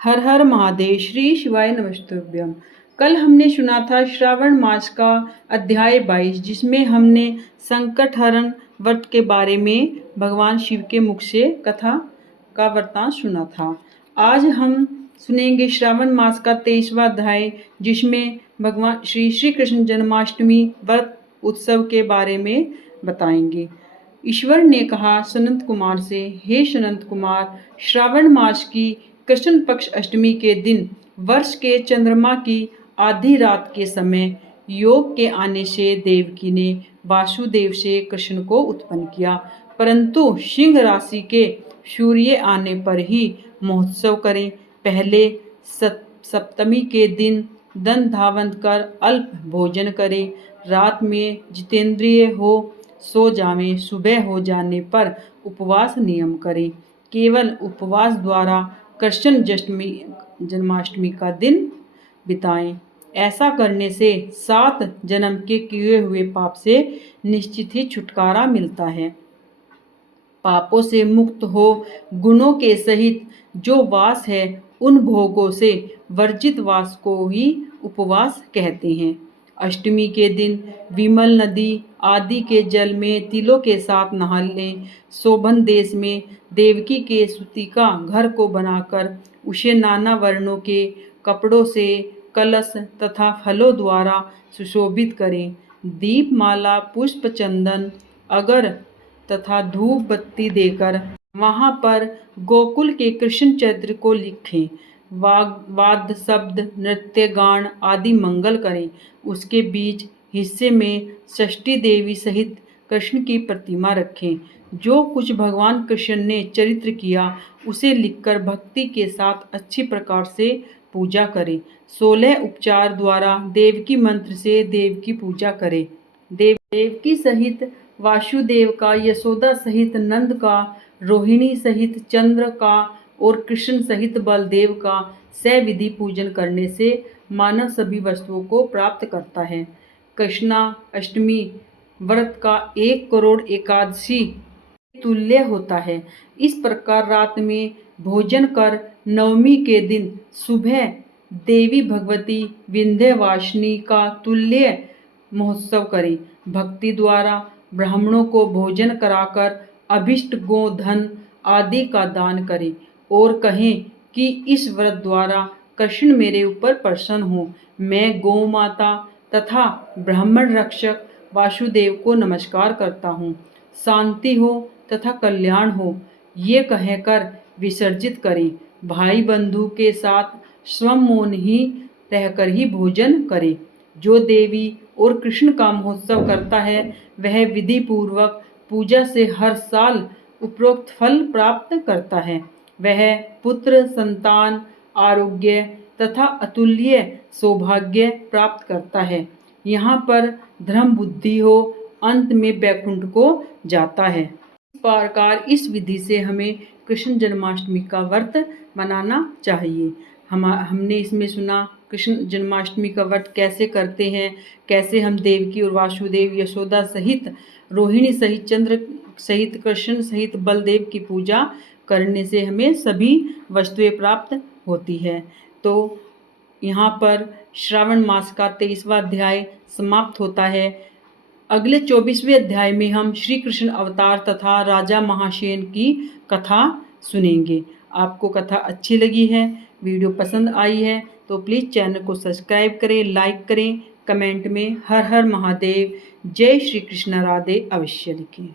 हर हर महादेव। श्री शिवाय नमस्तुभ्यम। कल हमने सुना था श्रावण मास का अध्याय 22, जिसमें हमने संकट हरण व्रत के बारे में भगवान शिव के मुख से कथा का वृतांत सुना था। आज हम सुनेंगे श्रावण मास का 23वां अध्याय, जिसमें भगवान श्री कृष्ण जन्माष्टमी व्रत उत्सव के बारे में बताएंगे। ईश्वर ने कहा सनत कुमार से, हे सनत कुमार, श्रावण मास की कृष्ण पक्ष अष्टमी के दिन वर्ष के चंद्रमा की आधी रात के समय योग के आने से देवकी ने वासुदेव से कृष्ण को उत्पन्न किया, परंतु सिंह राशि के सूर्य आने पर ही महोत्सव करें। पहले सप्तमी के दिन दन धावन कर अल्प भोजन करें, रात में जितेंद्रिय हो सो जावें, सुबह हो जाने पर उपवास नियम करें। केवल उपवास द्वारा कृष्ण जन्माष्टमी का दिन बिताएं। ऐसा करने से 7 जन्म के किए हुए पाप से निश्चित ही छुटकारा मिलता है। पापों से मुक्त हो गुणों के सहित जो वास है, उन भोगों से वर्जित वास को ही उपवास कहते हैं। अष्टमी के दिन विमल नदी आदि के जल में तिलों के साथ नहा लें। शोभन देश में देवकी के सूती का घर को बनाकर उसे नाना वर्णों के कपड़ों से कलश तथा फलों द्वारा सुशोभित करें। दीपमाला, पुष्प, चंदन, अगर तथा धूप बत्ती देकर वहां पर गोकुल के कृष्ण चरित्र को लिखें। वाद्य शब्द, नृत्य, गान आदि मंगल करें। उसके बीच हिस्से में षष्ठी देवी सहित कृष्ण की प्रतिमा रखें। जो कुछ भगवान कृष्ण ने चरित्र किया उसे लिखकर भक्ति के साथ अच्छी प्रकार से पूजा करें। 16 उपचार द्वारा देवकी मंत्र से देव की पूजा करें। देवकी सहित वासुदेव का, यशोदा सहित नंद का, रोहिणी सहित चंद्र का और कृष्ण सहित बलदेव का सविधि पूजन करने से मानव सभी वस्तुओं को प्राप्त करता है। कृष्णा अष्टमी व्रत का 1 करोड़ एकादशी तुल्य होता है। इस प्रकार रात में भोजन कर नवमी के दिन सुबह देवी भगवती विंध्यवासिनी का तुल्य महोत्सव करें। भक्ति द्वारा ब्राह्मणों को भोजन कराकर अभिष्ट गो धन आदि का दान करें और कहें कि इस व्रत द्वारा कृष्ण मेरे ऊपर प्रसन्न हो। मैं गौ माता तथा ब्राह्मण रक्षक वासुदेव को नमस्कार करता हूँ। शांति हो तथा कल्याण हो, ये कहकर विसर्जित करें। भाई बंधु के साथ स्वयं मौन ही रहकर ही भोजन करें। जो देवी और कृष्ण का महोत्सव करता है वह विधि पूर्वक पूजा से हर साल उपरोक्त फल प्राप्त करता है। वह पुत्र, संतान, आरोग्य तथा अतुल्य सौभाग्य प्राप्त करता है। यहाँ पर धर्म बुद्धि हो, अंत में वैकुंठ को जाता है। इस प्रकार इस विधि से हमें कृष्ण जन्माष्टमी का व्रत मनाना चाहिए। हमने इसमें सुना कृष्ण जन्माष्टमी का व्रत कैसे करते हैं, कैसे हम देवकी और वासुदेव, यशोदा सहित, रोहिणी सहित, चंद्र सहित, कृष्ण सहित बलदेव की पूजा करने से हमें सभी वस्तुएं प्राप्त होती है। तो यहाँ पर श्रावण मास का 23वां अध्याय समाप्त होता है। अगले 24वें अध्याय में हम श्री कृष्ण अवतार तथा राजा महासेन की कथा सुनेंगे। आपको कथा अच्छी लगी है, वीडियो पसंद आई है तो प्लीज़ चैनल को सब्सक्राइब करें, लाइक करें, कमेंट में हर हर महादेव, जय श्री कृष्ण राधे अवश्य लिखें।